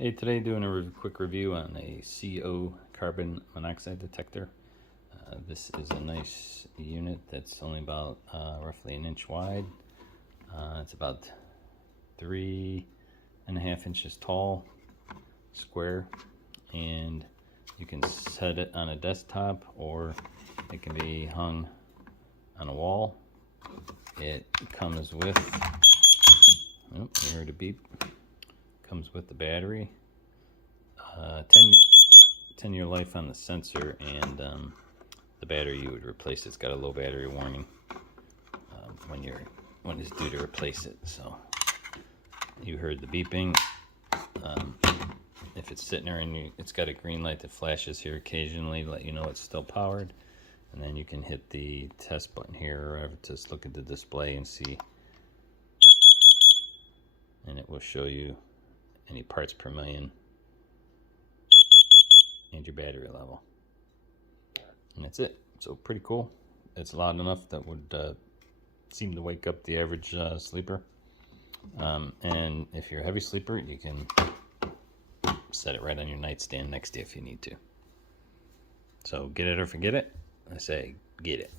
Hey, today doing a quick review on a CO carbon monoxide detector. This is a nice unit that's only about roughly an inch wide. It's about 3.5 inches tall, square, and you can set it on a desktop or it can be hung on a wall. It comes with, oh, you heard a beep. Comes with the battery, 10-year life on the sensor, and the battery you would replace it's got a low battery warning when it's due to replace it. So you heard the beeping. If it's sitting there and it's got a green light that flashes here occasionally to let you know it's still powered, and then you can hit the test button here or just look at the display and see, and it will show you any parts per million and your battery level, and that's it. So pretty cool. It's loud enough that would seem to wake up the average sleeper, and if you're a heavy sleeper, you can set it right on your nightstand next to you if you need to. So get it or forget it. I say get it.